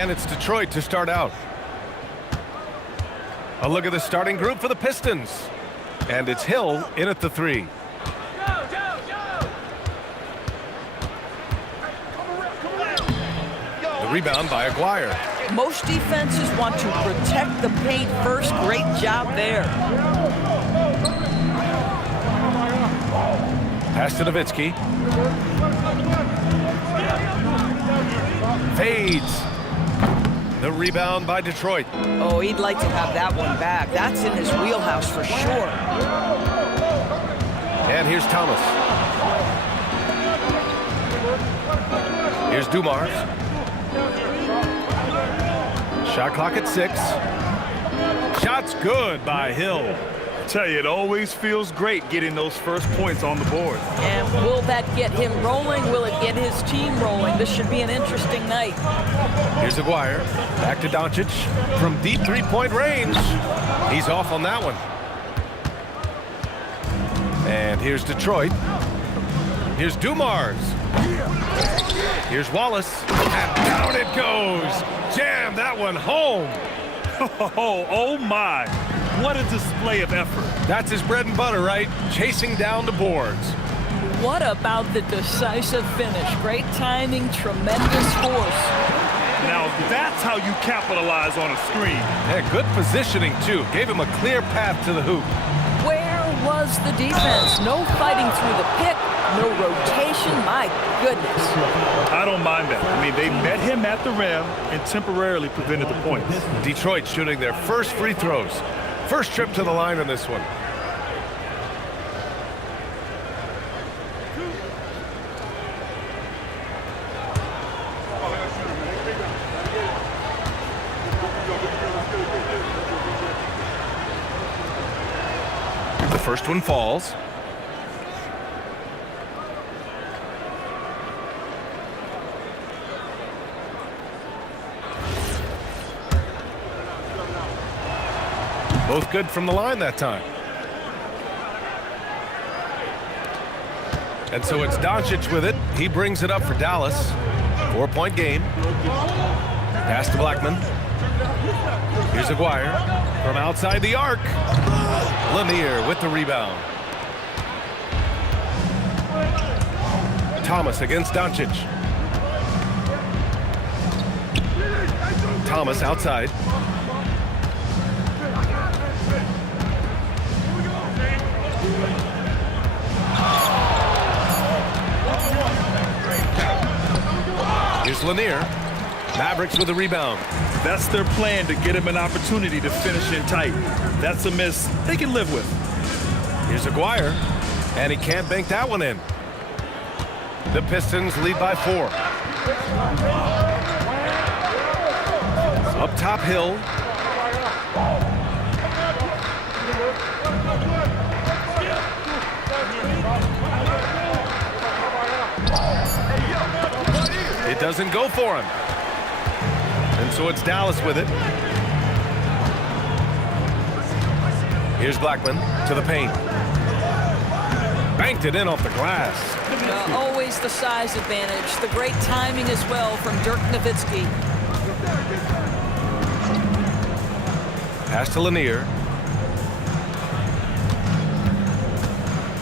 And it's Detroit to start out. A look at the starting group for the Pistons. And it's Hill in at the 3. The rebound by Aguirre. Most defenses want to protect the paint first. Great job there. Pass to Nowitzki. Fades. The rebound by Detroit. Oh, he'd like to have that one back. That's in his wheelhouse for sure. And here's Thomas. Here's Dumars. Shot clock at 6. Shot's good by Hill. I tell you, it always feels great getting those first points on the board. And will that get him rolling? Will it get his team rolling? This should be an interesting night. Here's Aguirre. Back to Doncic from deep three-point range. He's off on that one. And here's Detroit. Here's Dumars. Here's Wallace. And down it goes. Jam that one home. Oh my. What a display of effort. That's his bread and butter, right? Chasing down the boards. What about the decisive finish? Great timing, tremendous force. Now that's how you capitalize on a screen. Yeah, good positioning, too. Gave him a clear path to the hoop. Where was the defense? No fighting through the pick, no rotation. My goodness. I don't mind that. I mean, they met him at the rim and temporarily prevented the points. Detroit shooting their first free throws. First trip to the line on this one. The first one falls. Both good from the line that time. And so it's Doncic with it. He brings it up for Dallas. 4-point game. Pass to Blackman. Here's Aguirre from outside the arc. Lanier with the rebound. Thomas against Doncic. Thomas outside. Here's Lanier. Mavericks with the rebound. That's their plan, to get him an opportunity to finish in tight. That's a miss they can live with. Here's Aguirre, and he can't bank that one in. The Pistons lead by 4. Up top, Hill. It doesn't go for him. And so it's Dallas with it. Here's Blackman to the paint. Banked it in off the glass. Always the size advantage. The great timing as well from Dirk Nowitzki. Pass to Lanier.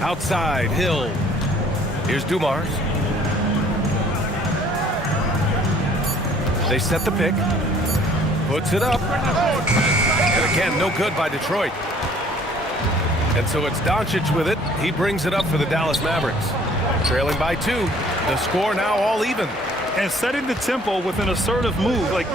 Outside, Hill. Here's Dumars. They set the pick. Puts it up. And again, no good by Detroit. And so it's Doncic with it. He brings it up for the Dallas Mavericks. Trailing by 2. The score now all even. And setting the tempo with an assertive move. Like,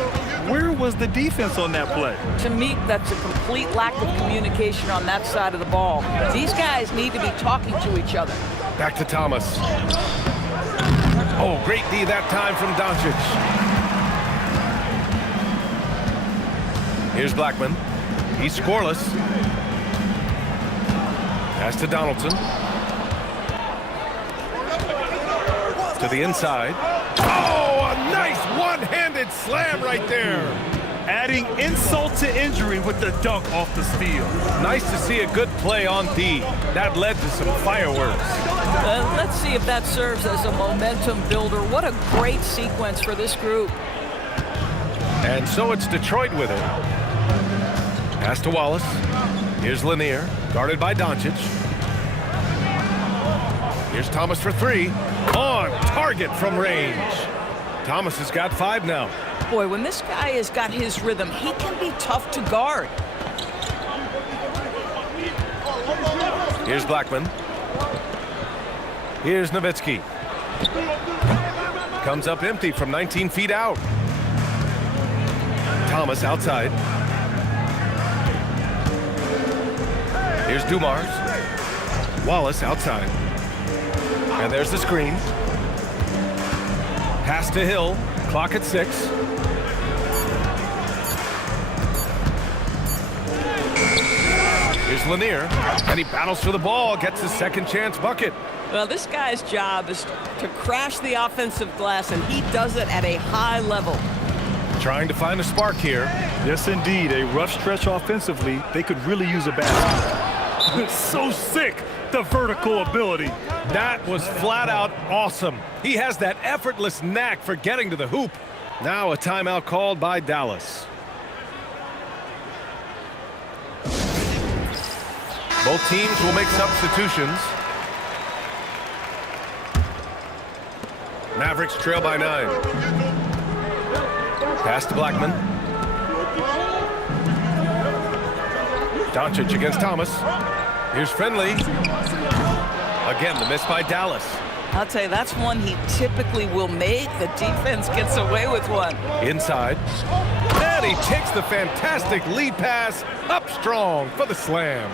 where was the defense on that play? To me, that's a complete lack of communication on that side of the ball. These guys need to be talking to each other. Back to Thomas. Oh, great D that time from Doncic. Here's Blackman. He's scoreless. Pass to Donaldson. To the inside. Oh, a nice one-handed slam right there. Adding insult to injury with the dunk off the steal. Nice to see a good play on D. That led to some fireworks. Let's see if that serves as a momentum builder. What a great sequence for this group. And so it's Detroit with it. Pass to Wallace. Here's Lanier, guarded by Doncic. Here's Thomas for three. On target from range. Thomas has got 5 now. Boy, when this guy has got his rhythm, he can be tough to guard. Here's Blackman. Here's Nowitzki. Comes up empty from 19 feet out. Thomas outside. Here's Dumars. Wallace outside. And there's the screen. Pass to Hill. Clock at 6. Here's Lanier. And he battles for the ball. Gets his second chance bucket. Well, this guy's job is to crash the offensive glass, and he does it at a high level. Trying to find a spark here. Yes, indeed. A rough stretch offensively. They could really use a basket. It's so sick, the vertical ability. That was flat out awesome. He has that effortless knack for getting to the hoop. Now a timeout called by Dallas. Both teams will make substitutions. Mavericks trail by 9. Pass to Blackman. Doncic against Thomas. Here's Finley. Again, the miss by Dallas. I'll tell you, that's one he typically will make. The defense gets away with one. Inside. And he takes the fantastic lead pass up strong for the slam.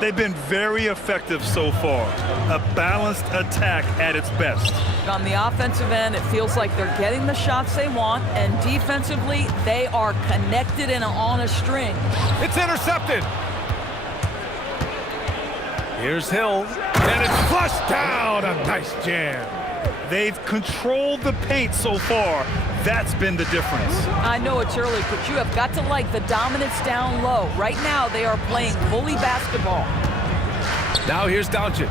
They've been very effective so far. A balanced attack at its best. On the offensive end, it feels like they're getting the shots they want, and defensively, they are connected and on a string. It's intercepted. Here's Hill, and it's flushed down. A nice jam. They've controlled the paint so far. That's been the difference. I know it's early, but you have got to like the dominance down low. Right now, they are playing bully basketball. Now here's Doncic.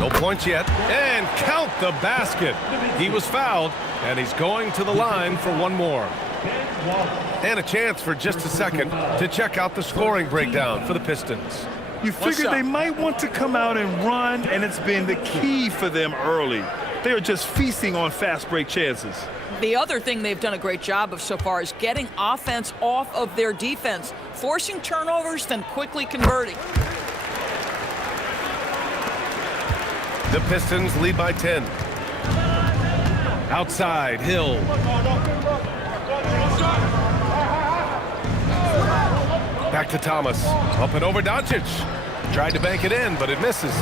No points yet. And count the basket. He was fouled, and he's going to the line for one more. And a chance for just a second to check out the scoring breakdown for the Pistons. You figure they might want to come out and run, and it's been the key for them early. They are just feasting on fast break chances. The other thing they've done a great job of so far is getting offense off of their defense, forcing turnovers, then quickly converting. The Pistons lead by 10. Outside, Hill. Back to Thomas. Up and over Doncic. Tried to bank it in, but it misses.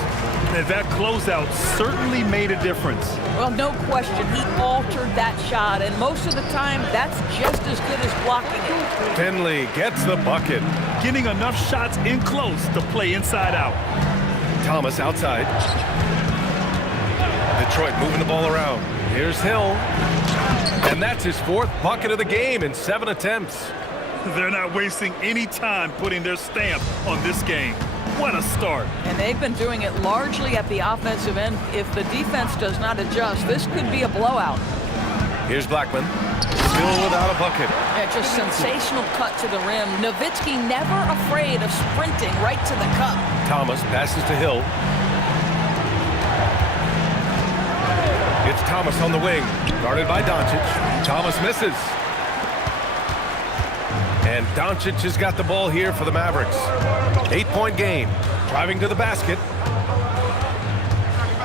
And that closeout certainly made a difference. Well, no question, he altered that shot, and most of the time, that's just as good as blocking it. Finley gets the bucket. Getting enough shots in close to play inside out. Thomas outside. Detroit moving the ball around. Here's Hill. And that's his 4th bucket of the game in 7 attempts. They're not wasting any time putting their stamp on this game. What a start. And they've been doing it largely at the offensive end. If the defense does not adjust, this could be a blowout. Here's Blackman. Still without a bucket. Yeah, just sensational cut to the rim. Nowitzki never afraid of sprinting right to the cup. Thomas passes to Hill. It's Thomas on the wing. Guarded by Doncic. Thomas misses. And Doncic has got the ball here for the Mavericks. 8-point game. Driving to the basket.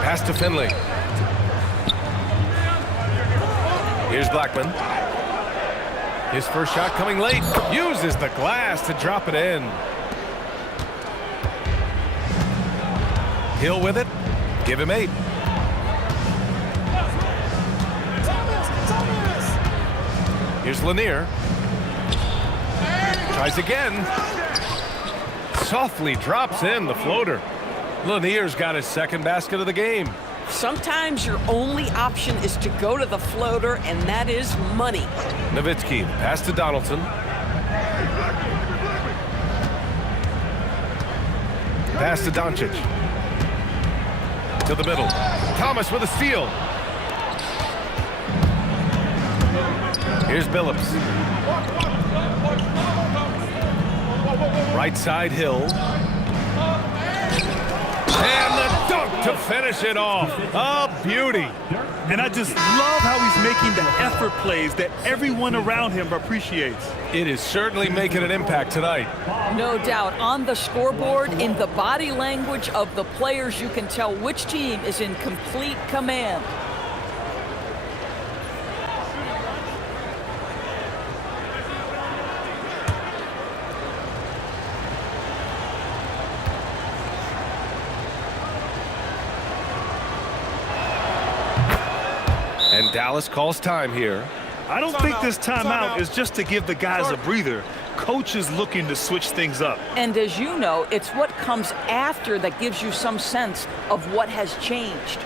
Pass to Finley. Here's Blackman. His first shot coming late. Uses the glass to drop it in. Hill with it. Give him 8. Here's Lanier. Tries again. Softly drops in the floater. Lanier's got his 2nd basket of the game. Sometimes your only option is to go to the floater, and that is money. Nowitzki, pass to Donaldson. Pass to Doncic. To the middle. Thomas with a steal. Here's Billups. Right side, Hill. And the dunk to finish it off. A beauty. And I just love how he's making the effort plays that everyone around him appreciates. It is certainly making an impact tonight. No doubt. On the scoreboard, in the body language of the players, you can tell which team is in complete command. And Dallas calls time here. I don't think this timeout is just to give the guys a breather. Coach is looking to switch things up. And as you know, it's what comes after that gives you some sense of what has changed.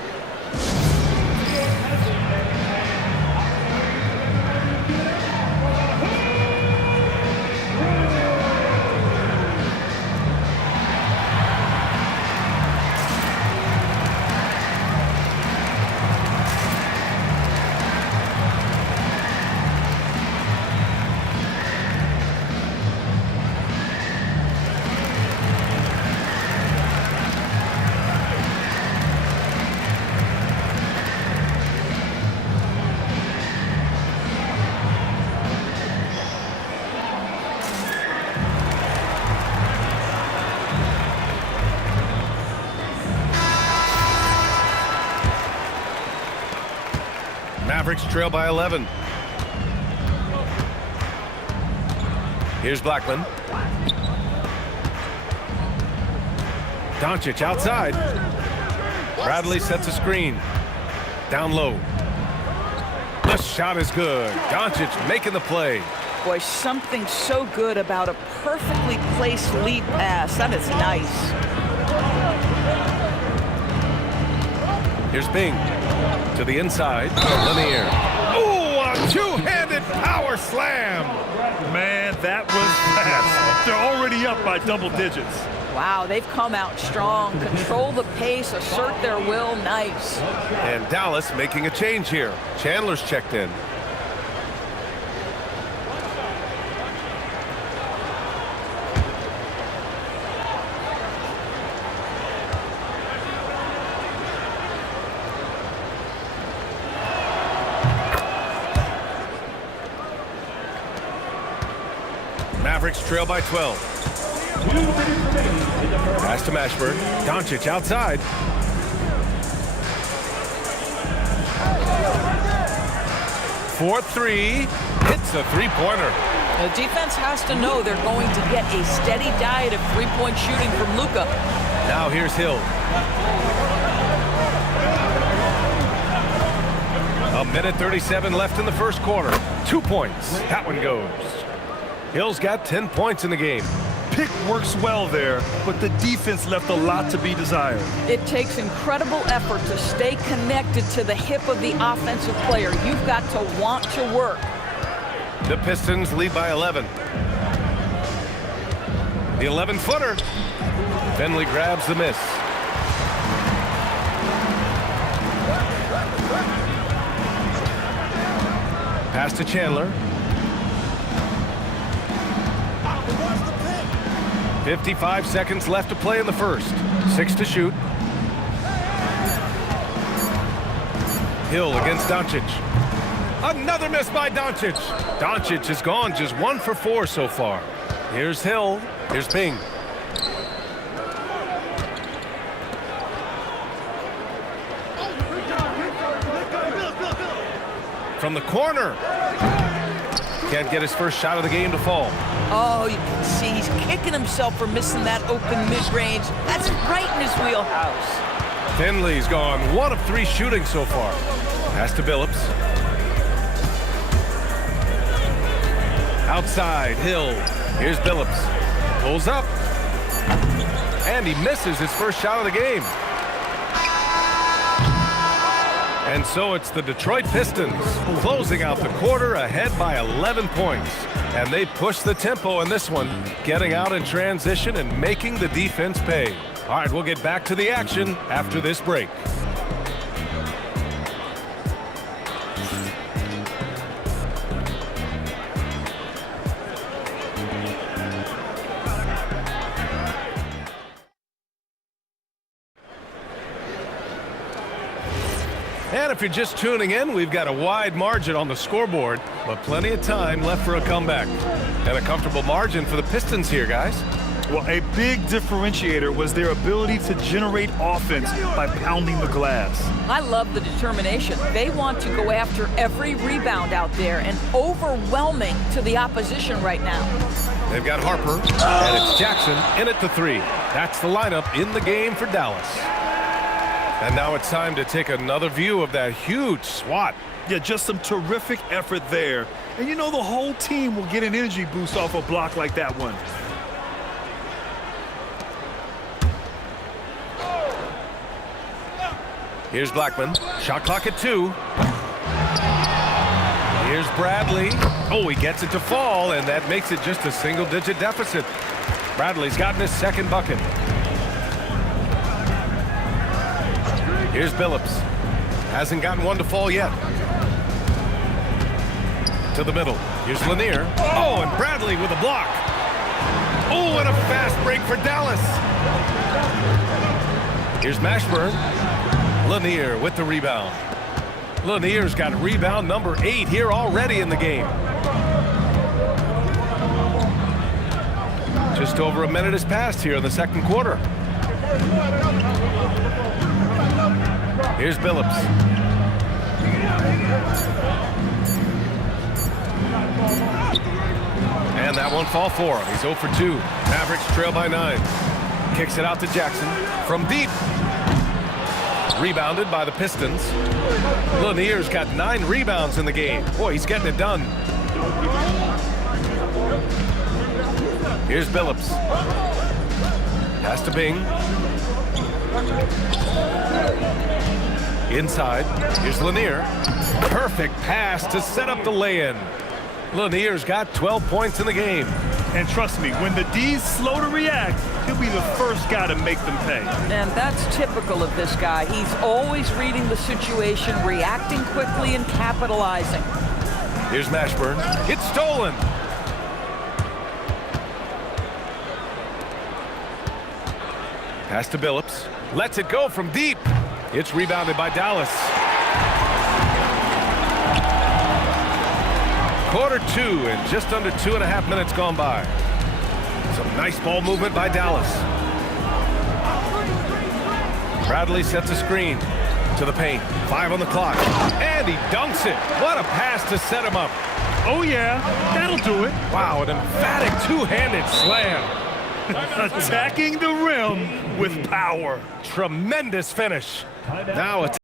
Mavericks trail by 11. Here's Blackman. Doncic outside. Bradley sets a screen. Down low. The shot is good. Doncic making the play. Boy, something so good about a perfectly placed lead pass. That is nice. Here's Bing. To the inside. Lanier. Ooh, a two-handed power slam. Man, that was fast. They're already up by double digits. Wow, they've come out strong. Control the pace, assert their will. Nice. And Dallas making a change here. Chandler's checked in. Mavericks trail by 12. Pass to Mashburn. Doncic outside. For three. Hits a three-pointer. The defense has to know they're going to get a steady diet of three-point shooting from Luka. Now here's Hill. A minute 37 left in the first quarter. 2 points. That one goes. Hill's got 10 points in the game. Pick works well there, but the defense left a lot to be desired. It takes incredible effort to stay connected to the hip of the offensive player. You've got to want to work. The Pistons lead by 11. The 11-footer. Finley grabs the miss. Pass to Chandler. 55 seconds left to play in the first. 6 to shoot. Hill against Doncic. Another miss by Doncic. Doncic has gone just 1 for 4 so far. Here's Hill. Here's Ping. From the corner. Can't get his first shot of the game to fall. Oh, you can see he's kicking himself for missing that open mid-range. That's right in his wheelhouse. Finley's gone 1 of 3 shooting so far. Pass to Billups. Outside, Hill. Here's Billups. Pulls up. And he misses his first shot of the game. And so it's the Detroit Pistons closing out the quarter ahead by 11 points. And they push the tempo in this one, getting out in transition and making the defense pay. All right, we'll get back to the action after this break. And if you're just tuning in, we've got a wide margin on the scoreboard, but plenty of time left for a comeback. And a comfortable margin for the Pistons here, guys. Well, a big differentiator was their ability to generate offense by pounding the glass. I love the determination. They want to go after every rebound out there and overwhelming to the opposition right now. They've got Harper, and it's Jackson in at the 3. That's the lineup in the game for Dallas. And now it's time to take another view of that huge swat. Yeah, just some terrific effort there. And you know the whole team will get an energy boost off a block like that one. Here's Blackman. Shot clock at 2. Here's Bradley. Oh, he gets it to fall, and that makes it just a single-digit deficit. Bradley's gotten his second bucket. Here's Billups. Hasn't gotten one to fall yet. To the middle. Here's Lanier. Oh, and Bradley with a block. Oh, and a fast break for Dallas. Here's Mashburn. Lanier with the rebound. Lanier's got rebound number 8 here already in the game. Just over a minute has passed here in the second quarter. Here's Billups. And that won't fall for him. He's 0 for 2. Mavericks trail by 9. Kicks it out to Jackson from deep. Rebounded by the Pistons. Lanier's got 9 rebounds in the game. Boy, he's getting it done. Here's Billups. Pass to Bing. Inside. Here's Lanier. Perfect pass to set up the lay-in. Lanier's got 12 points in the game. And trust me, when the D's slow to react, he'll be the first guy to make them pay. And that's typical of this guy. He's always reading the situation, reacting quickly, and capitalizing. Here's Mashburn. It's stolen. Pass to Billups. Lets it go from deep. It's rebounded by Dallas. Quarter 2 and just under 2.5 minutes gone by. Some nice ball movement by Dallas. Bradley sets a screen to the paint. 5 on the clock. And he dunks it. What a pass to set him up. Oh, yeah, that'll do it. Wow, an emphatic two-handed slam. Attacking the rim with power. Tremendous finish. Now it's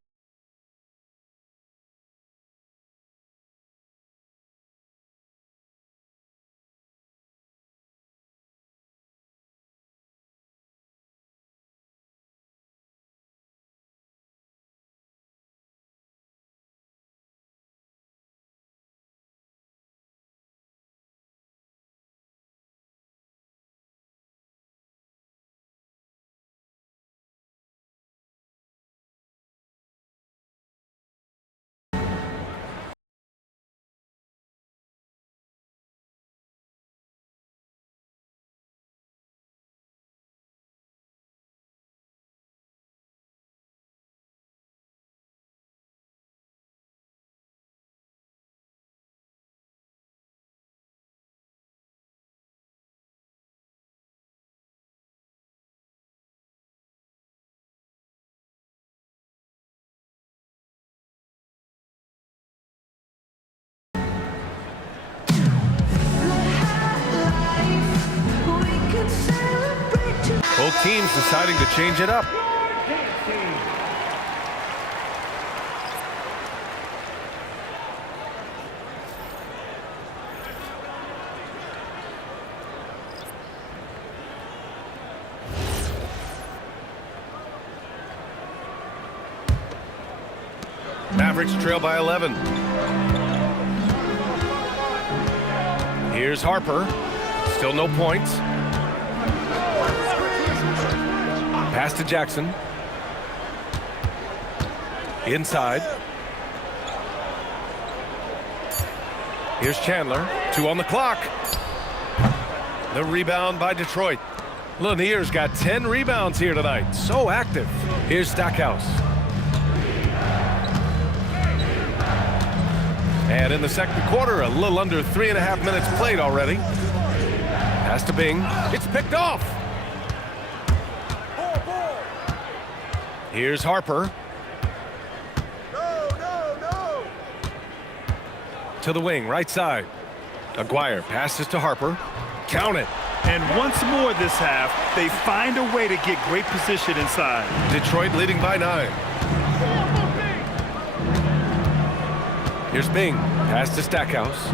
both teams deciding to change it up. Mavericks trail by 11. Here's Harper. Still no points. Pass to Jackson. Inside. Here's Chandler. 2 on the clock. The rebound by Detroit. Lanier's got 10 rebounds here tonight. So active. Here's Stackhouse. And in the second quarter, a little under 3.5 minutes played already. Pass to Bing. It's picked off. Here's Harper. To the wing, right side. Aguirre passes to Harper. Count it. And once more this half, they find a way to get great position inside. Detroit leading by 9. Here's Bing. Pass to Stackhouse.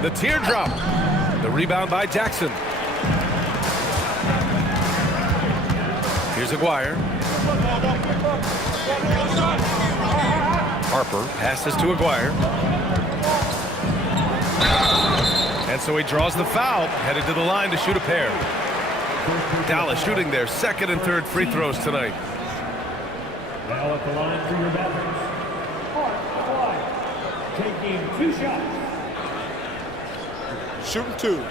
The teardrop. The rebound by Jackson. Here's Aguirre. Harper passes to Aguirre. And so he draws the foul, headed to the line to shoot a pair. Dallas shooting their second and third free throws tonight. Now at the line for your Mavericks. Taking 2 shots. Shooting 2.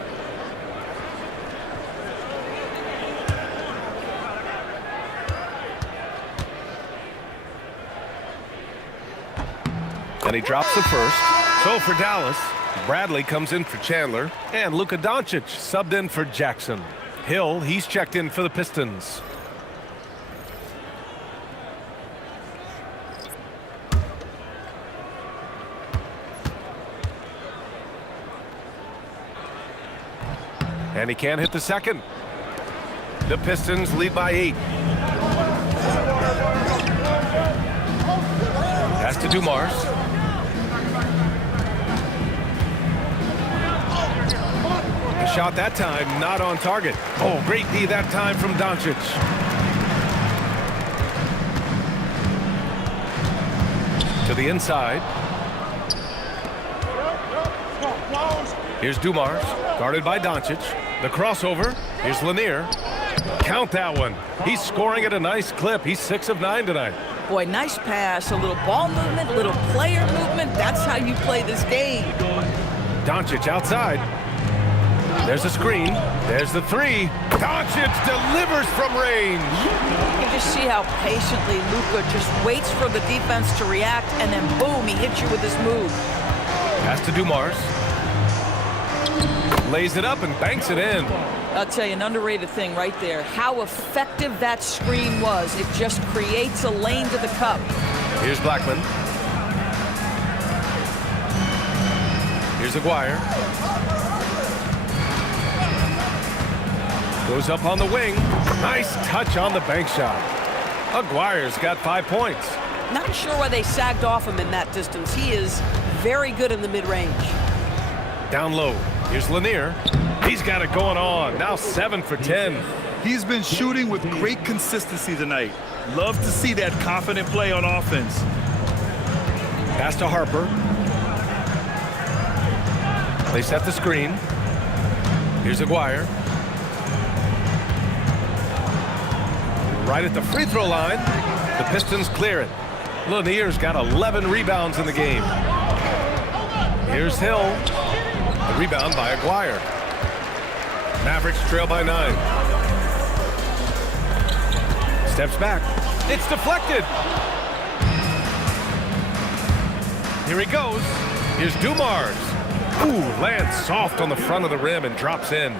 And he drops the first. So for Dallas, Bradley comes in for Chandler, and Luka Doncic subbed in for Jackson. Hill, he's checked in for the Pistons. And he can't hit the second. The Pistons lead by 8. Pass to Dumars. The shot that time not on target. Oh, great D that time from Doncic. To the inside. Here's Dumars, guarded by Doncic. The crossover. Here's Lanier. Count that one. He's scoring at a nice clip. He's 6 of 9 tonight. Boy, nice pass, a little ball movement, a little player movement. That's how you play this game. Doncic outside. There's a screen. There's the 3. Doncic delivers from range. You can just see how patiently Luka just waits for the defense to react, and then boom, he hits you with this move. Pass to Dumars. Lays it up and banks it in. I'll tell you, an underrated thing right there. How effective that screen was. It just creates a lane to the cup. Here's Blackman. Here's Aguirre. Goes up on the wing. Nice touch on the bank shot. Aguirre's got 5 points. Not sure why they sagged off him in that distance. He is very good in the mid-range. Down low. Here's Lanier. He's got it going on. Now 7 for 10. He's been shooting with great consistency tonight. Love to see that confident play on offense. Pass to Harper. They set the screen. Here's Aguirre. Right at the free throw line. The Pistons clear it. Lanier's got 11 rebounds in the game. Here's Hill. The rebound by Aguirre. Mavericks trail by 9. Steps back. It's deflected. Here he goes. Here's Dumars. Ooh, lands soft on the front of the rim and drops in.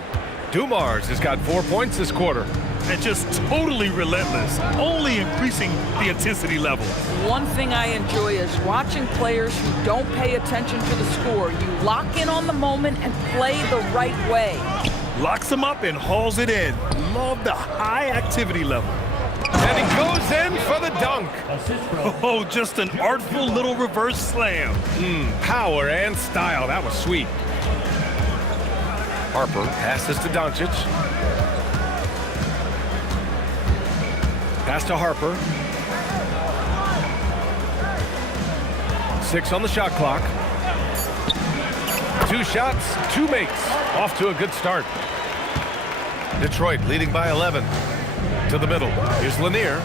Dumars has got 4 points this quarter. And just totally relentless, only increasing the intensity level. One thing I enjoy is watching players who don't pay attention to the score. You lock in on the moment and play the right way. Locks him up and hauls it in. Love the high activity level. And he goes in for the dunk. Oh, just an artful little reverse slam. Power and style. That was sweet. Harper passes to Doncic. Pass to Harper. 6 on the shot clock. 2 shots, 2 makes. Off to a good start. Detroit leading by 11. To the middle. Here's Lanier.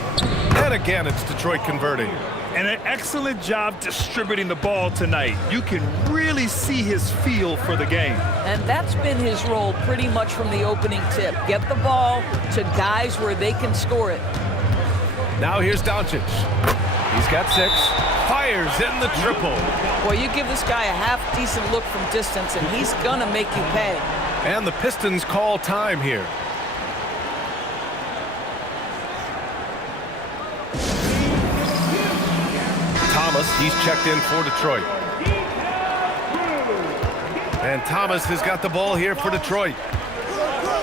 And again, it's Detroit converting. And an excellent job distributing the ball tonight. You can really see his feel for the game. And that's been his role pretty much from the opening tip. Get the ball to guys where they can score it. Now here's Doncic. He's got 6. Fires in the triple. Well, you give this guy a half-decent look from distance, and he's going to make you pay. And the Pistons call time here. Thomas, he's checked in for Detroit. And Thomas has got the ball here for Detroit.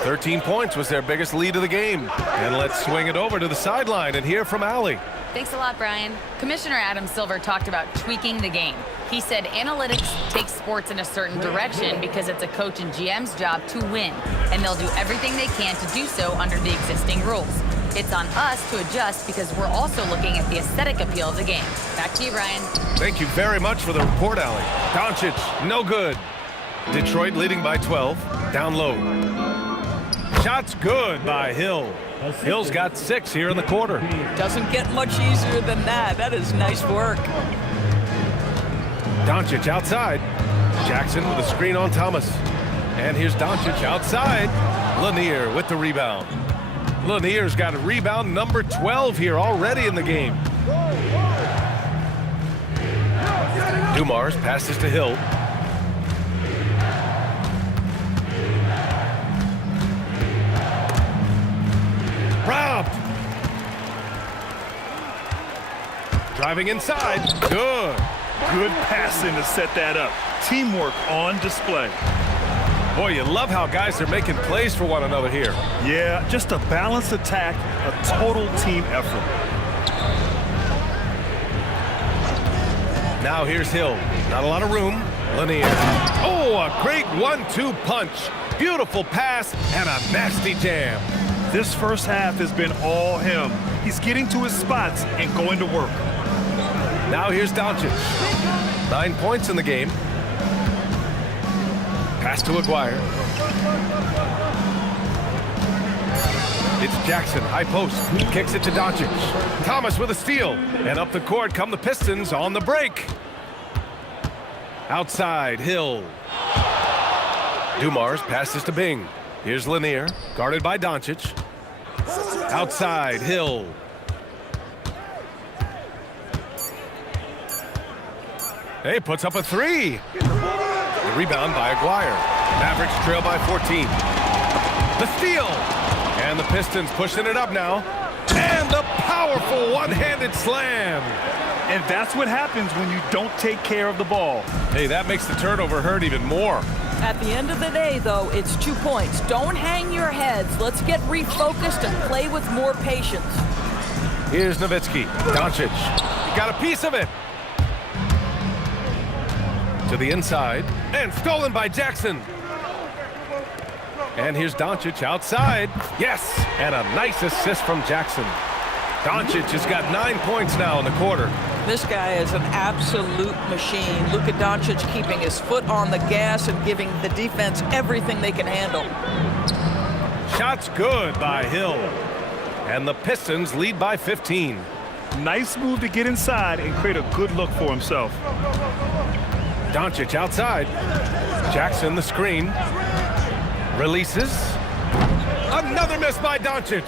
13 points was their biggest lead of the game. And let's swing it over to the sideline and hear from Allie. Thanks a lot, Brian. Commissioner Adam Silver talked about tweaking the game. He said analytics takes sports in a certain direction because it's a coach and GM's job to win, and they'll do everything they can to do so under the existing rules. It's on us to adjust because we're also looking at the aesthetic appeal of the game. Back to you, Brian. Thank you very much for the report, Allie. Doncic, no good. Detroit leading by 12, down low. Shots good by Hill. Hill's got 6 here in the quarter. Doesn't get much easier than that. That is nice work. Doncic outside. Jackson with a screen on Thomas. And here's Doncic outside. Lanier with the rebound. Lanier's got a rebound number 12 here already in the game. Dumars passes to Hill. Robbed. Driving inside. Good. Good passing to set that up. Teamwork on display. Boy, you love how guys are making plays for one another here. Yeah, just a balanced attack, a total team effort. Now here's Hill. Not a lot of room. Lanier. Oh, a great 1-2 punch. Beautiful pass and a nasty jam. This first half has been all him. He's getting to his spots and going to work. Now here's Doncic. 9 points in the game. Pass to Aguirre. It's Jackson, high post. Kicks it to Doncic. Thomas with a steal. And up the court come the Pistons on the break. Outside, Hill. Dumars passes to Bing. Here's Lanier, guarded by Doncic. Outside, Hill. Hey, puts up a 3. The rebound by Aguirre. Mavericks trail by 14. The steal. And the Pistons pushing it up now. And the powerful one-handed slam. And that's what happens when you don't take care of the ball. Hey, that makes the turnover hurt even more. At the end of the day, though, it's 2 points. Don't hang your heads. Let's get refocused and play with more patience. Here's Nowitzki. Doncic. He got a piece of it. To the inside. And stolen by Jackson. And here's Doncic outside. Yes! And a nice assist from Jackson. Doncic has got 9 points now in the quarter. This guy is an absolute machine. Luka Doncic keeping his foot on the gas and giving the defense everything they can handle. Shots good by Hill. And the Pistons lead by 15. Nice move to get inside and create a good look for himself. Doncic outside. Jackson the screen. Releases. Another miss by Doncic.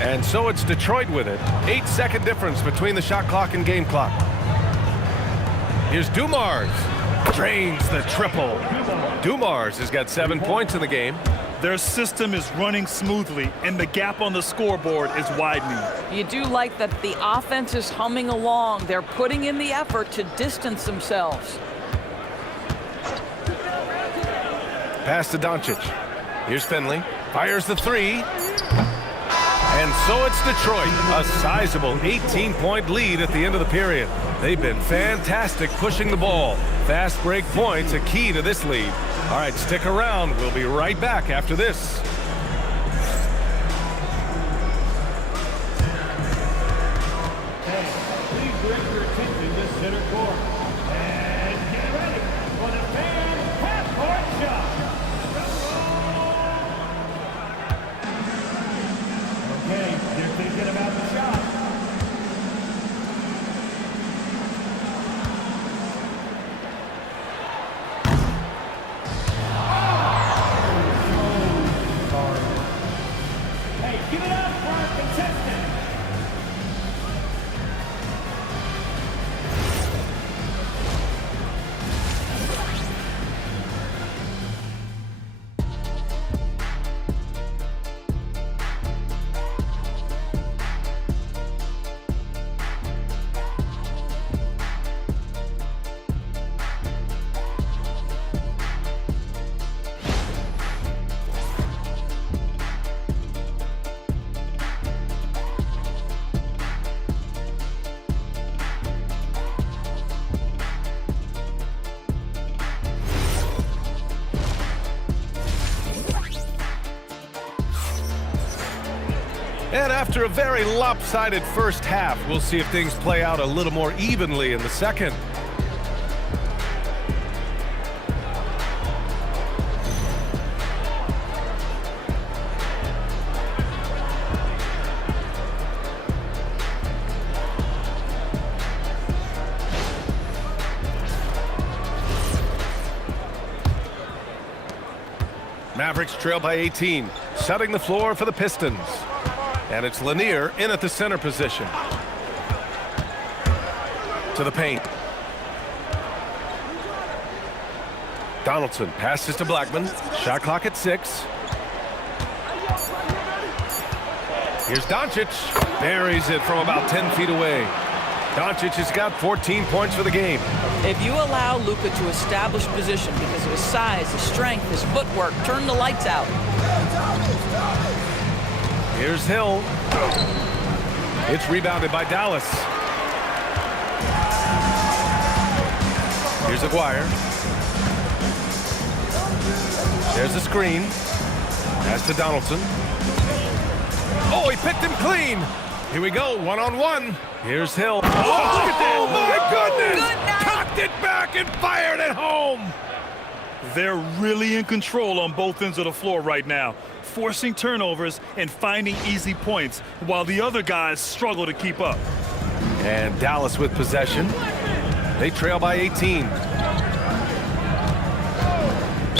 And so it's Detroit with it. 8-second difference between the shot clock and game clock. Here's Dumars. Drains the triple. Dumars has got 7 points in the game. Their system is running smoothly, and the gap on the scoreboard is widening. You do like that the offense is humming along. They're putting in the effort to distance themselves. Pass to Doncic. Here's Finley. Fires the 3. And so it's Detroit, a sizable 18-point lead at the end of the period. They've been fantastic pushing the ball. Fast break points a key to this lead. All right, stick around. We'll be right back after this. Please direct your attention to center court. And get ready for the fan half-court shot. Okay, they're thinking about the shot. Hey, give it up for our contestant. And after a very lopsided first half, we'll see if things play out a little more evenly in the second. Mavericks trail by 18, setting the floor for the Pistons. And it's Lanier in at the center position. To the paint. Donaldson passes to Blackman. Shot clock at 6. Here's Doncic. Buries it from about 10 feet away. Doncic has got 14 points for the game. If you allow Luka to establish position because of his size, his strength, his footwork, turn the lights out. Here's Hill. It's rebounded by Dallas. Here's Aguirre. There's the screen. Pass to Donaldson. Oh, he picked him clean. Here we go, one-on-one. Here's Hill. Oh, look at that. Oh, my goodness. Good night. Cocked it back and fired it home. They're really in control on both ends of the floor right now, forcing turnovers and finding easy points while the other guys struggle to keep up. And Dallas with possession. They trail by 18.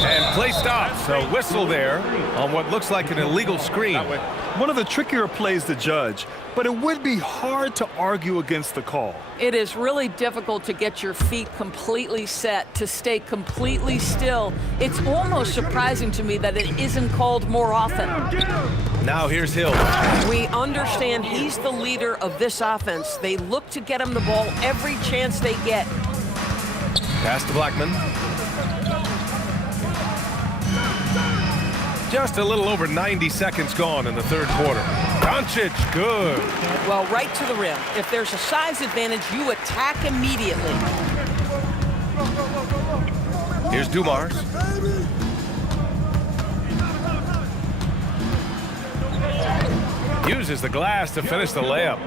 And play stops. A whistle there on what looks like an illegal screen. One of the trickier plays to judge, but it would be hard to argue against the call. It is really difficult to get your feet completely set, to stay completely still. It's almost surprising to me that it isn't called more often. Now here's Hill. We understand he's the leader of this offense. They look to get him the ball every chance they get. Pass to Blackman. Just a little over 90 seconds gone in the third quarter. Doncic, good. Well, right to the rim. If there's a size advantage, you attack immediately. Here's Dumars. Uses the glass to finish the layup.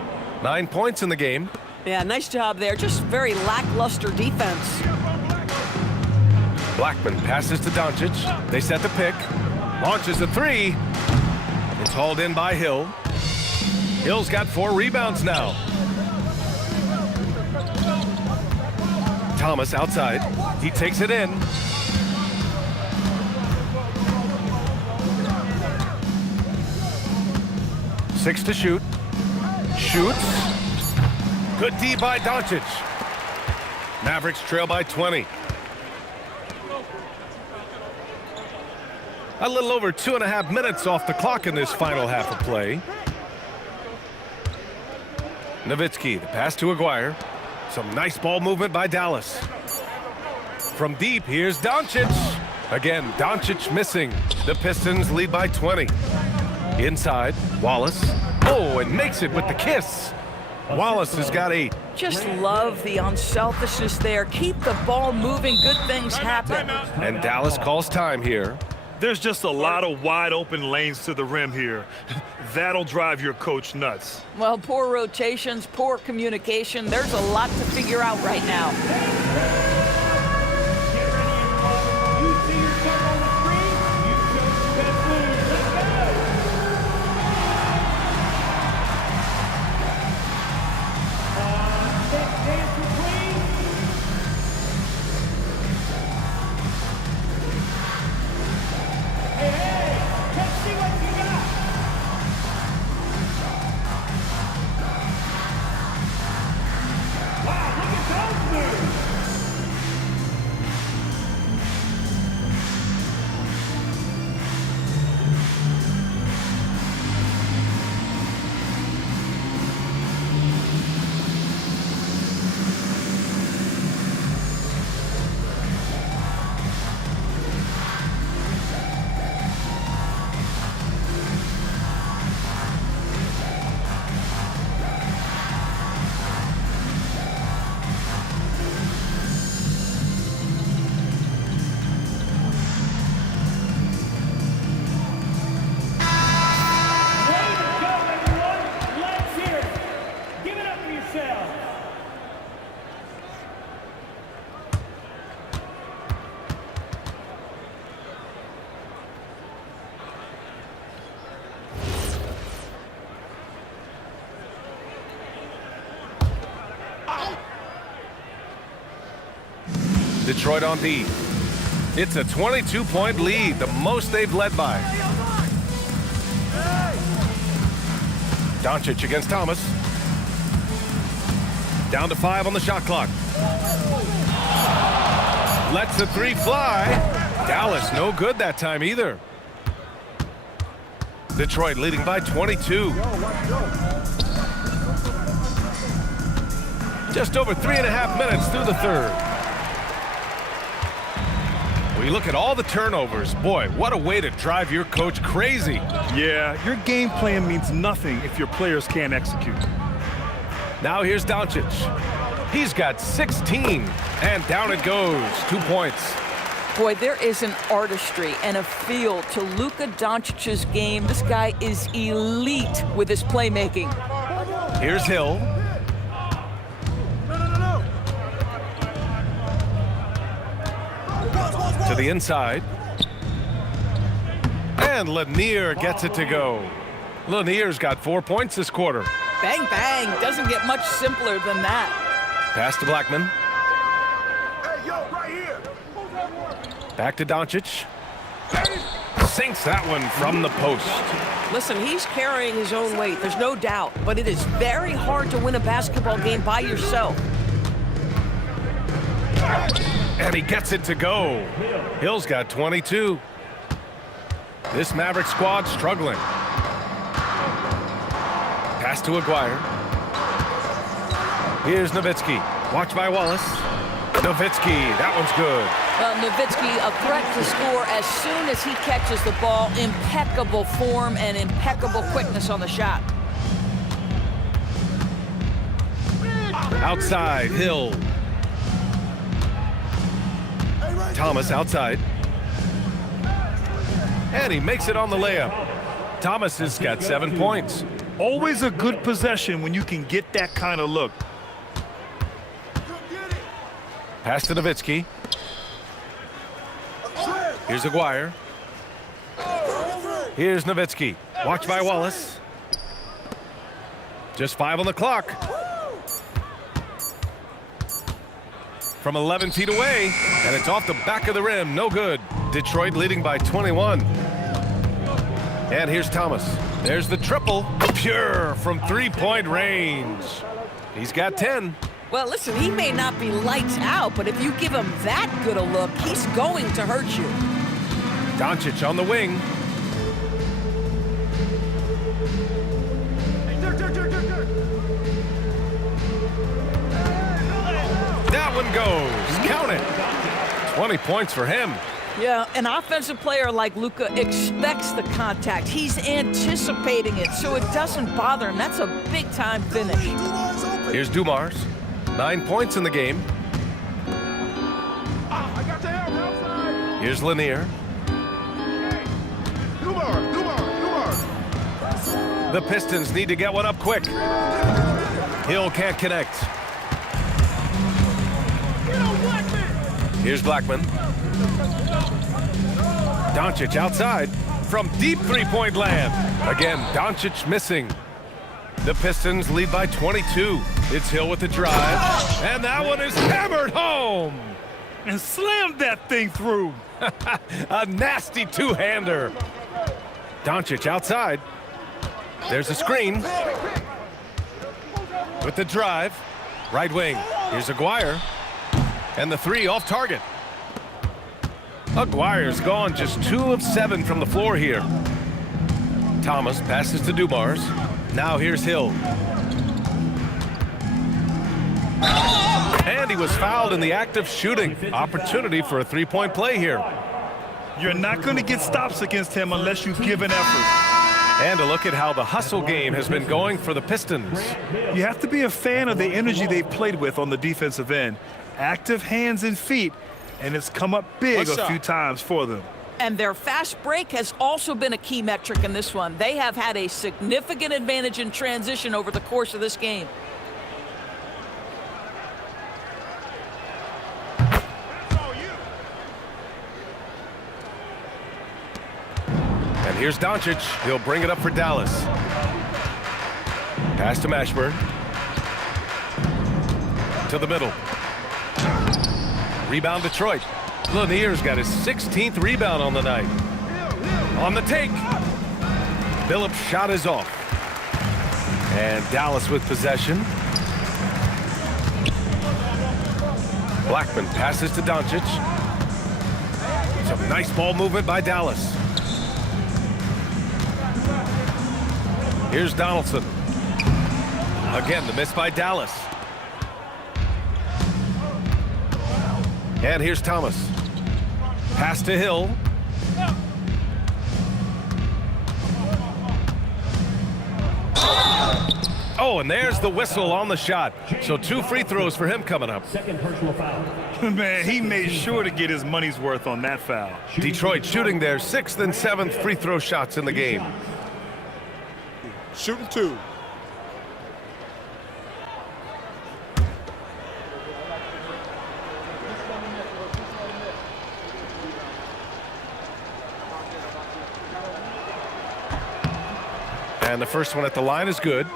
9 points in the game. Yeah, nice job there. Just very lackluster defense. Blackman passes to Doncic. They set the pick. Launches the three. It's hauled in by Hill. Hill's got 4 rebounds now. Thomas outside. He takes it in. Six to shoot. Shoots. Good D by Doncic. Mavericks trail by 20. A little over 2.5 minutes off the clock in this final half of play. Nowitzki, the pass to Aguirre. Some nice ball movement by Dallas. From deep, here's Doncic. Again, Doncic missing. The Pistons lead by 20. Inside, Wallace. Oh, and makes it with the kiss. Wallace has got 8. Just love the unselfishness there. Keep the ball moving. Good things happen. And Dallas calls time here. There's just a lot of wide open lanes to the rim here. That'll drive your coach nuts. Well, poor rotations, poor communication. There's a lot to figure out right now. You see yourself on the screen, you chose the best move. Let's go. Next dancer, please. Hey, let's see what you got. Wow, look at those moves. yourself. Detroit on D. It's a 22-point lead, the most they've led by. Doncic against Thomas. Down to 5 on the shot clock. Lets the 3 fly. Dallas no good that time either. Detroit leading by 22. Just over 3.5 minutes through the third. We look at all the turnovers. Boy, what a way to drive your coach crazy. Yeah, your game plan means nothing if your players can't execute. Now here's Doncic. He's got 16, and down it goes. 2 points. Boy, there is an artistry and a feel to Luka Doncic's game. This guy is elite with his playmaking. Here's Hill. To the inside. And Lanier gets it to go. Lanier's got 4 points this quarter. Bang, bang. Doesn't get much simpler than that. Pass to Blackman. Back to Doncic. Sinks that one from the post. Listen, he's carrying his own weight, there's no doubt, but it is very hard to win a basketball game by yourself. And he gets it to go. Hill's got 22. This Maverick squad struggling. Pass to Aguirre. Here's Nowitzki. Watch by Wallace. Nowitzki, that one's good. Nowitzki, a threat to score as soon as he catches the ball. Impeccable form and impeccable quickness on the shot. Outside, Hill. Thomas outside. And he makes it on the layup. Thomas has got 7 points. Always a good possession when you can get that kind of look. Pass to Nowitzki. Here's Aguirre. Here's Nowitzki. Watch by Wallace. Just 5 on the clock. From 11 feet away, and it's off the back of the rim. No good. Detroit leading by 21. And here's Thomas. There's the triple. Pure from 3-point range. He's got 10. Well, listen, he may not be lights out, but if you give him that good a look, he's going to hurt you. Doncic on the wing. That one goes. Count it. 20 points for him. Yeah, an offensive player like Luka expects the contact. He's anticipating it, so it doesn't bother him. That's a big-time finish. Here's Dumars. 9 points in the game. Here's Lanier. The Pistons need to get one up quick. Hill can't connect. Here's Blackman. Doncic outside from deep 3-point land. Again, Doncic missing. The Pistons lead by 22. It's Hill with the drive. And that one is hammered home. And slammed that thing through. A nasty two-hander. Doncic outside. There's a screen. With the drive. Right wing. Here's Aguirre. And the 3 off target. Aguirre's gone just 2 of 7 from the floor here. Thomas passes to Dumars. Now here's Hill. And he was fouled in the act of shooting. Opportunity for a 3-point play here. You're not going to get stops against him unless you give an effort. And a look at how the hustle game has been going for the Pistons. You have to be a fan of the energy they've played with on the defensive end. Active hands and feet, and it's come up big a few times for them. And their fast break has also been a key metric in this one. They have had a significant advantage in transition over the course of this game. Here's Doncic. He'll bring it up for Dallas. Pass to Mashburn. To the middle. Rebound Detroit. Lanier's got his 16th rebound on the night. On the take. Phillips' shot is off. And Dallas with possession. Blackman passes to Doncic. Some nice ball movement by Dallas. Here's Donaldson. Again, the miss by Dallas. And here's Thomas. Pass to Hill. Oh, and there's the whistle on the shot. So 2 free throws for him coming up. Second personal foul. Man, he made sure to get his money's worth on that foul. Detroit shooting their 6th and 7th free throw shots in the game. Shooting 2. And the first one at the line is good.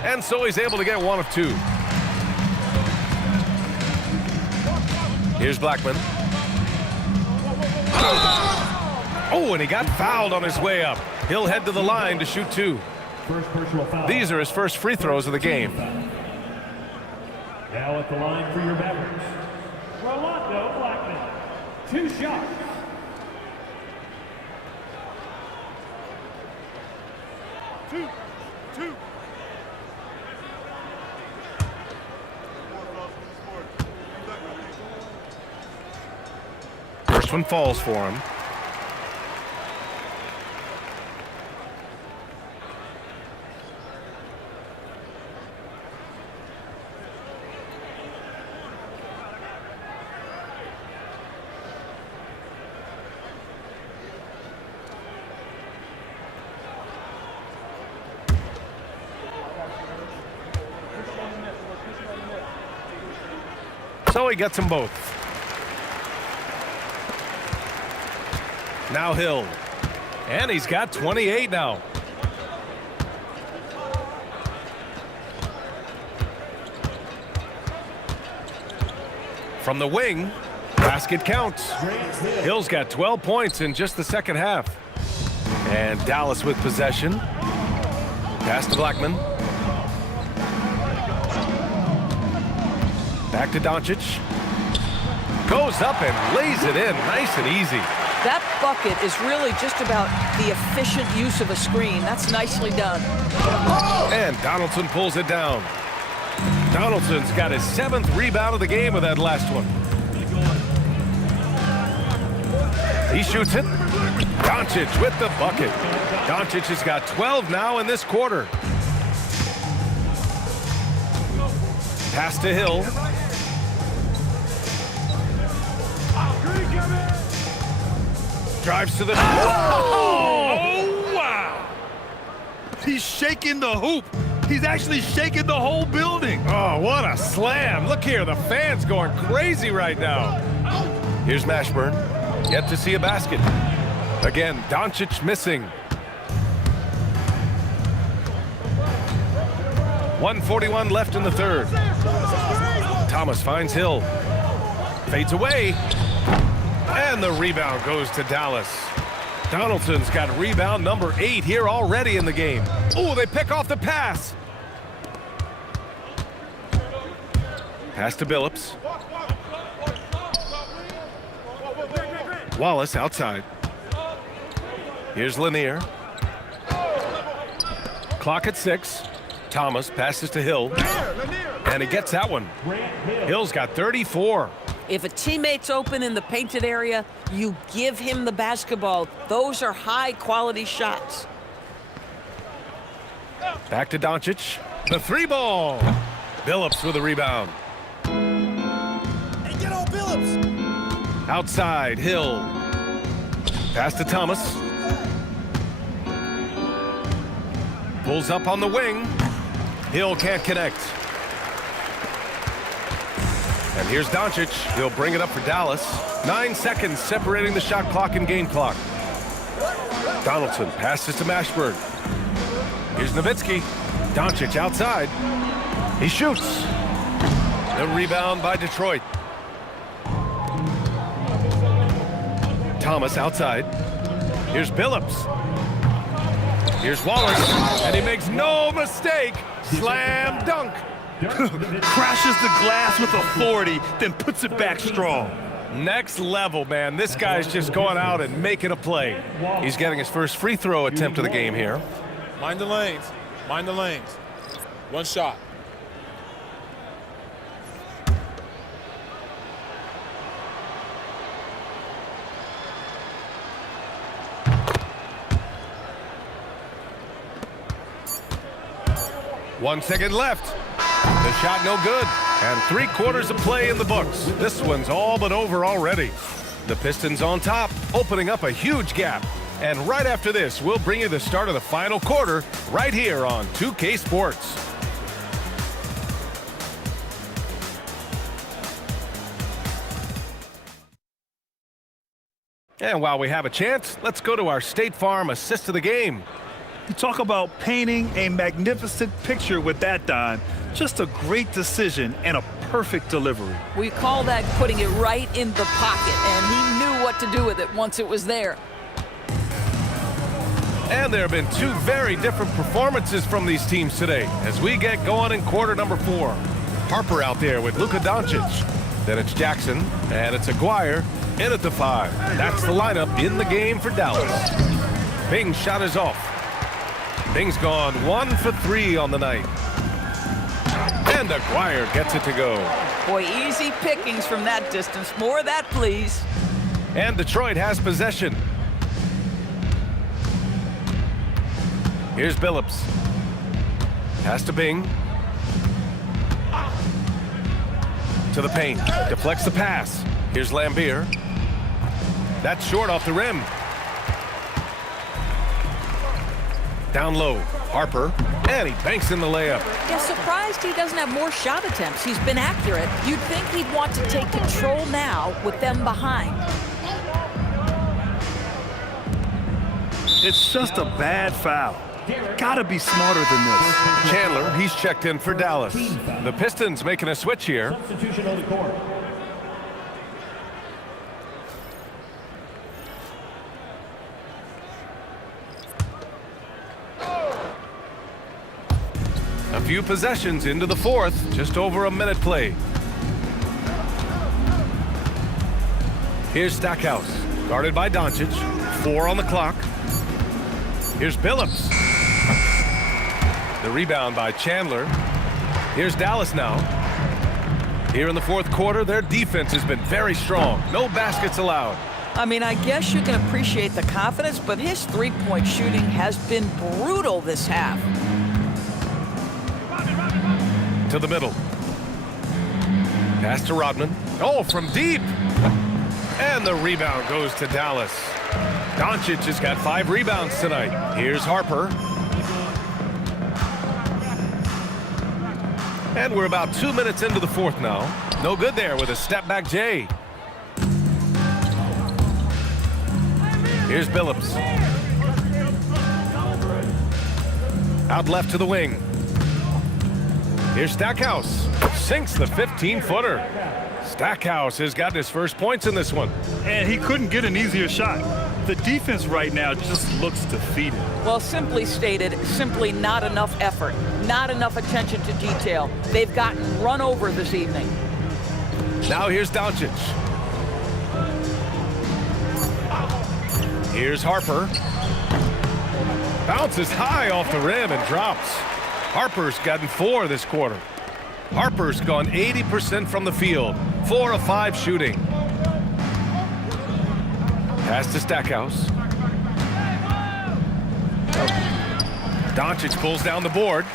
And so he's able to get 1 of 2. Here's Blackman. Oh, and he got fouled on his way up. He'll head to the line to shoot 2. First personal foul. These are his first free throws of the game. Now at the line for your Mavericks, Rolando Blackman. 2 shots. Two. First one falls for him. So he gets them both. Now Hill. And he's got 28 now. From the wing, basket counts. Hill's got 12 points in just the second half. And Dallas with possession. Pass to Blackman. Back to Doncic. Goes up and lays it in nice and easy. That bucket is really just about the efficient use of a screen. That's nicely done. And Donaldson pulls it down. Donaldson's got his 7th rebound of the game with that last one. He shoots it. Doncic with the bucket. Doncic has got 12 now in this quarter. Pass to Hill. Drives to the... Oh, wow! He's shaking the hoop. He's actually shaking the whole building. Oh, what a slam. Look here, the fans going crazy right now. Here's Mashburn. Yet to see a basket. Again, Doncic missing. 1:41 left in the third. Thomas finds Hill. Fades away. And the rebound goes to Dallas. Donaldson's got rebound number 8 here already in the game. Oh, they pick off the pass. Pass to Billups. Wallace outside. Here's Lanier. Clock at 6. Thomas passes to Hill. And he gets that one. Hill's got 34. If a teammate's open in the painted area, you give him the basketball. Those are high-quality shots. Back to Doncic. The 3 ball. Billups with a rebound. Outside, Hill. Pass to Thomas. Pulls up on the wing. Hill can't connect. And here's Doncic. He'll bring it up for Dallas. 9 seconds separating the shot clock and game clock. Donaldson passes to Mashburn. Here's Nowitzki. Doncic outside. He shoots. The rebound by Detroit. Thomas outside. Here's Billups. Here's Wallace. And he makes no mistake. Slam dunk. Crashes the glass with authority, then puts it back strong. Next level, man. This guy's just going out and making a play. He's getting his first free throw attempt of the game here. Mind the lanes. Mind the lanes. One shot. One second left. The shot no good. And 3/4 of play in the books. This one's all but over already. The Pistons on top, opening up a huge gap. And right after this, we'll bring you the start of the final quarter right here on 2K Sports. And while we have a chance, let's go to our State Farm assist of the game. You talk about painting a magnificent picture with that dime. Just a great decision and a perfect delivery. We call that putting it right in the pocket, and he knew what to do with it once it was there. And there have been two very different performances from these teams today as we get going in quarter number 4. Harper out there with Luka Doncic. Then it's Jackson, and it's Aguirre in at the 5. That's the lineup in the game for Dallas. Bing's shot is off. Bing's gone 1 for 3 on the night. And Aguirre gets it to go. Boy, easy pickings from that distance. More of that, please. And Detroit has possession. Here's Billups. Pass to Bing. To the paint. Deflects the pass. Here's Lambier. That's short off the rim. Down low. Harper. And he banks in the layup. Yeah, surprised he doesn't have more shot attempts. He's been accurate. You'd think he'd want to take control now with them behind. It's just a bad foul. Gotta be smarter than this. Chandler, he's checked in for Dallas. The Pistons making a switch here. Substitution on the court. A few possessions into the 4th, just over a minute played. Here's Stackhouse, guarded by Doncic. 4 on the clock. Here's Billups. The rebound by Chandler. Here's Dallas now. Here in the 4th quarter, their defense has been very strong. No baskets allowed. I mean, I guess you can appreciate the confidence, but his three-point shooting has been brutal this half. To the middle. Pass to Rodman. Oh, from deep. And the rebound goes to Dallas. Doncic has got 5 rebounds tonight. Here's Harper. And we're about 2 minutes into the 4th now. No good there with a step-back J. Here's Billups. Out left to the wing. Here's Stackhouse. Sinks the 15-footer. Stackhouse has gotten his first points in this one. And he couldn't get an easier shot. The defense right now just looks defeated. Well, simply stated, simply not enough effort, not enough attention to detail. They've gotten run over this evening. Now here's Doncic. Here's Harper. Bounces high off the rim and drops. Harper's gotten 4 this quarter. Harper's gone 80% from the field. 4 of 5 shooting. Pass to Stackhouse. Doncic pulls down the board.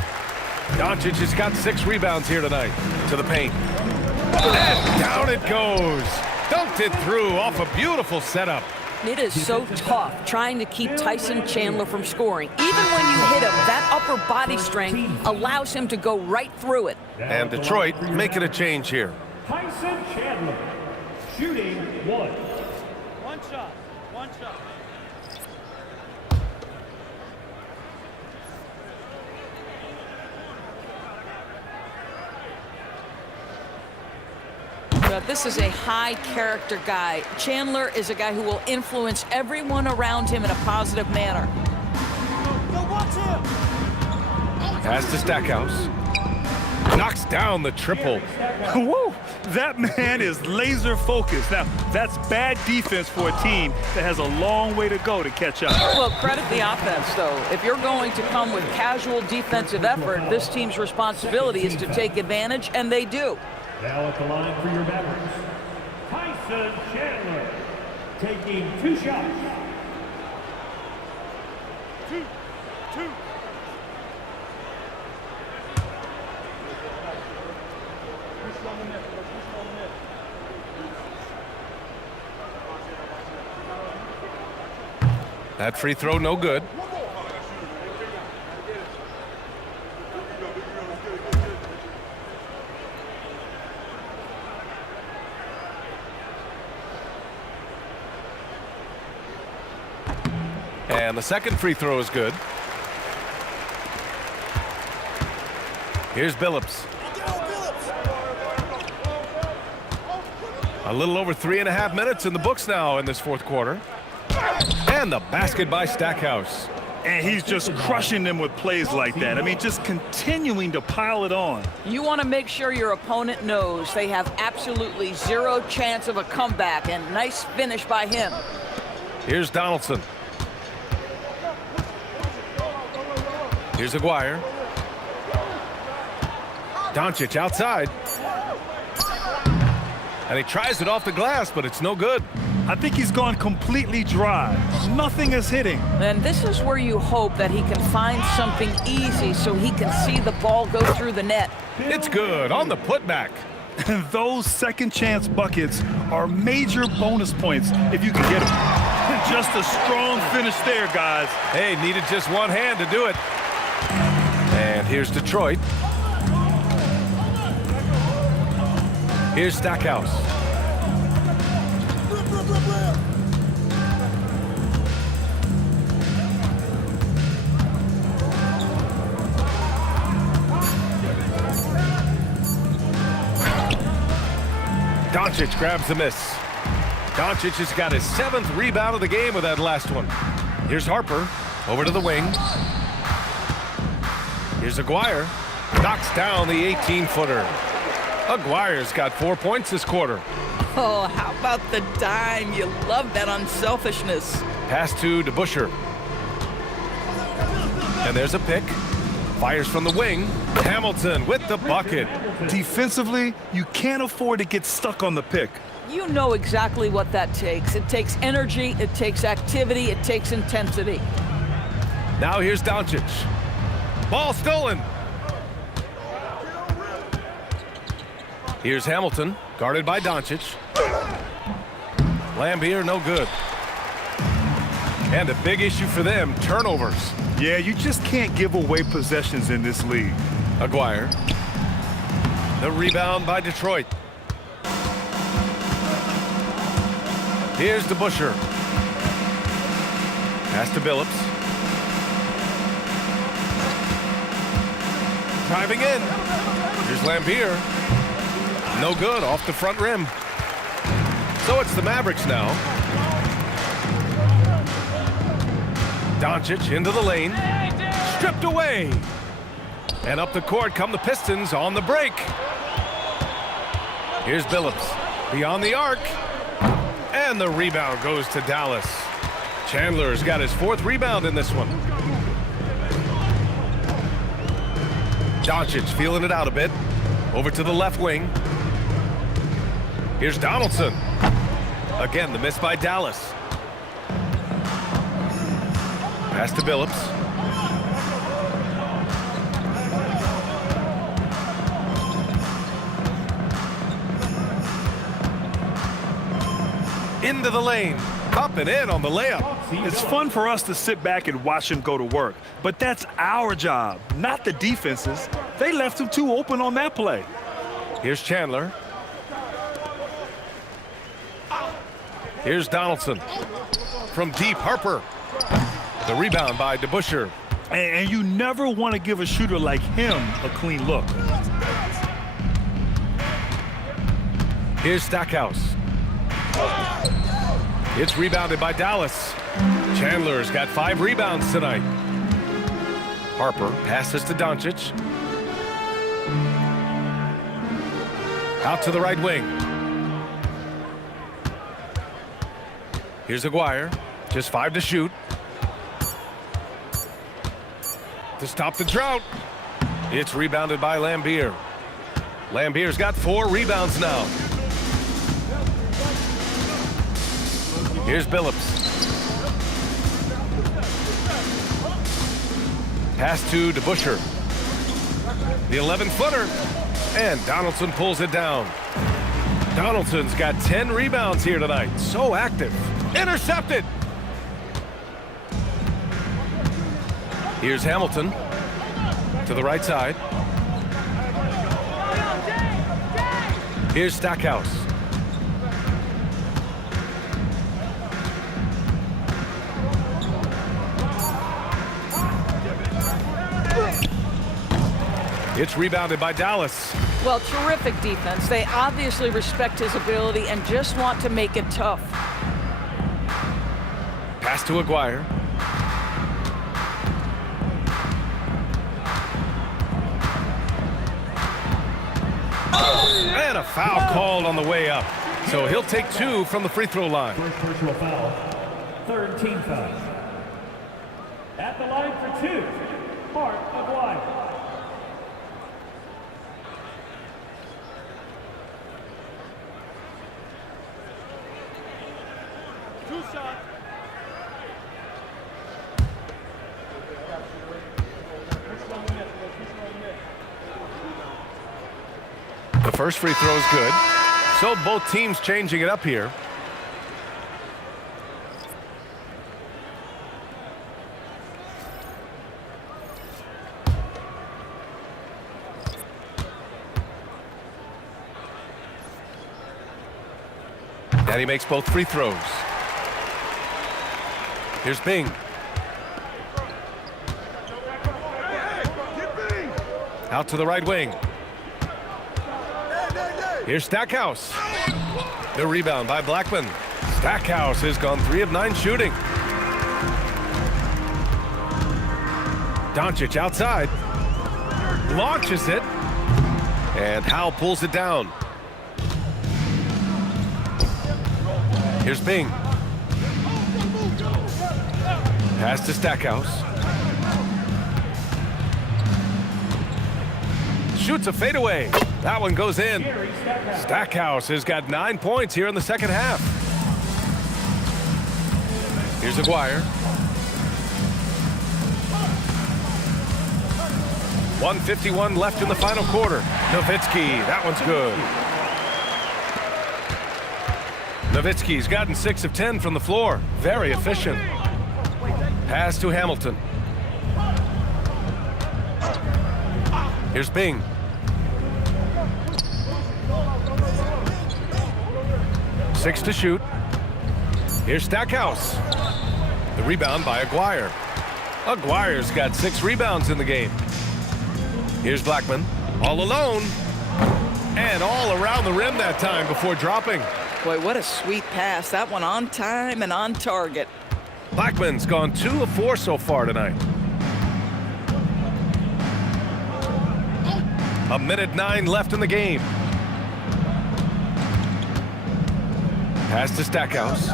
Doncic has got 6 rebounds here tonight. To the paint. And down it goes. Dunked it through off a beautiful setup. It is so tough trying to keep Tyson Chandler from scoring. Even when you hit him, that upper body strength allows him to go right through it. And Detroit making a change here. Tyson Chandler, shooting 1. One shot. One shot. This is a high character guy. Chandler is a guy who will influence everyone around him in a positive manner. Pass to Stackhouse. Knocks down the triple. Woo! That man is laser focused. Now, that's bad defense for a team that has a long way to go to catch up. Well, credit the offense, though. If you're going to come with casual defensive effort, this team's responsibility is to take advantage, and they do. Now at the line for your Mavericks, Tyson Chandler, taking 2 shots. Two. That free throw no good. And the second free throw is good. Here's Billups. A little over 3.5 minutes in the books now in this fourth quarter. And the basket by Stackhouse. And he's just crushing them with plays like that. I mean, just continuing to pile it on. You want to make sure your opponent knows they have absolutely zero chance of a comeback, and nice finish by him. Here's Donaldson. Here's Aguirre. Doncic outside. And he tries it off the glass, but it's no good. I think he's gone completely dry. Nothing is hitting. And this is where you hope that he can find something easy so he can see the ball go through the net. It's good on the putback. And those second chance buckets are major bonus points if you can get them. Just a strong finish there, guys. Hey, needed just one hand to do it. And here's Detroit. Here's Stackhouse. Doncic grabs the miss. Doncic has got his 7th rebound of the game with that last one. Here's Harper over to the wing. Here's Aguirre. Knocks down the 18-footer. Aguirre's got 4 points this quarter. Oh, how about the dime? You love that unselfishness. Pass to DeBusschere. And there's a pick. Fires from the wing. Hamilton with the bucket. Defensively, you can't afford to get stuck on the pick. You know exactly what that takes. It takes energy, it takes activity, it takes intensity. Now here's Doncic. Ball stolen. Here's Hamilton, guarded by Doncic. Lambier, no good. And a big issue for them, turnovers. Yeah, you just can't give away possessions in this league. Aguirre. The rebound by Detroit. Here's DeBusschere. Pass to Billups. Driving in. Here's Lambier. No good, off the front rim. So it's the Mavericks now. Doncic into the lane. Stripped away. And up the court come the Pistons on the break. Here's Billups. Beyond the arc. And the rebound goes to Dallas. Chandler's got his 4th rebound in this one. Doncic feeling it out a bit. Over to the left wing. Here's Donaldson. Again, the miss by Dallas. Pass to Billups. Into the lane. Up and in on the layup. It's fun for us to sit back and watch him go to work, but that's our job, not the defense's. They left him too open on that play. Here's Chandler. Here's Donaldson. From deep, Harper. The rebound by DeBusschere. And you never want to give a shooter like him a clean look. Here's Stackhouse. It's rebounded by Dallas. Chandler's got 5 rebounds tonight. Harper passes to Doncic. Out to the right wing. Here's Aguirre. Just 5 to shoot. To stop the drought. It's rebounded by Lambier. Lambier's got 4 rebounds now. Here's Billups. Pass to DeBusschere. The 11-footer. And Donaldson pulls it down. Donaldson's got 10 rebounds here tonight. So active. Intercepted. Here's Hamilton. To the right side. Here's Stackhouse. It's rebounded by Dallas. Well, terrific defense. They obviously respect his ability and just want to make it tough. Pass to Aguirre. And a foul called on the way up. So he'll take 2 from the free throw line. First personal foul. Third team foul. At the line for 2, Mark Aguirre. The first free throw is good. So both teams changing it up here. And he makes both free throws. Here's Bing. Out to the right wing. Here's Stackhouse. The rebound by Blackman. Stackhouse has gone 3 of 9 shooting. Doncic outside. Launches it. And Howell pulls it down. Here's Bing. Pass to Stackhouse. Shoots a fadeaway. That one goes in. Stackhouse has got 9 points here in the second half. Here's Aguirre. 1:51 left in the final quarter. Nowitzki, that one's good. Nowitzki's gotten 6 of 10 from the floor. Very efficient. Pass to Hamilton. Here's Bing. Six to shoot. Here's Stackhouse. The rebound by Aguirre. Aguirre's got 6 rebounds in the game. Here's Blackman. All alone. And all around the rim that time before dropping. Boy, what a sweet pass. That one on time and on target. Blackman's gone 2 of 4 so far tonight. 1:09 left in the game. Pass to Stackhouse.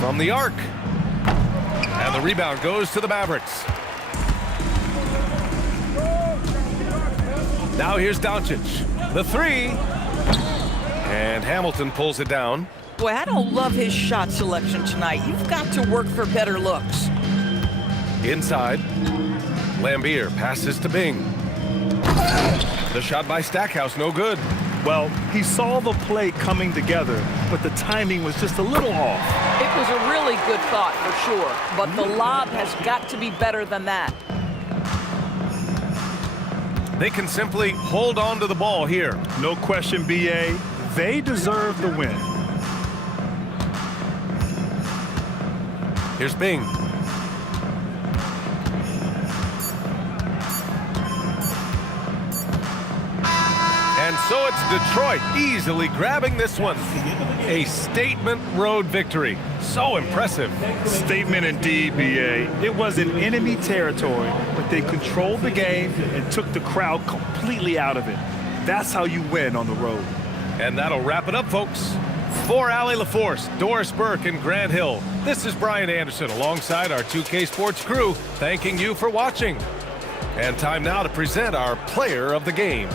From the arc. And the rebound goes to the Mavericks. Now here's Doncic. The 3. And Hamilton pulls it down. Boy, I don't love his shot selection tonight. You've got to work for better looks. Inside. Lambier passes to Bing. The shot by Stackhouse, no good. Well, he saw the play coming together, but the timing was just a little off. It was a really good thought for sure, but the lob has got to be better than that. They can simply hold on to the ball here. No question, B.A. They deserve the win. Here's Bing. And so it's Detroit easily grabbing this one. A statement road victory. So impressive. Statement indeed, B.A. It was in enemy territory, but they controlled the game and took the crowd completely out of it. That's how you win on the road. And that'll wrap it up, folks. For Allie LaForce, Doris Burke, and Grant Hill, this is Brian Anderson alongside our 2K Sports crew, thanking you for watching. And time now to present our player of the game.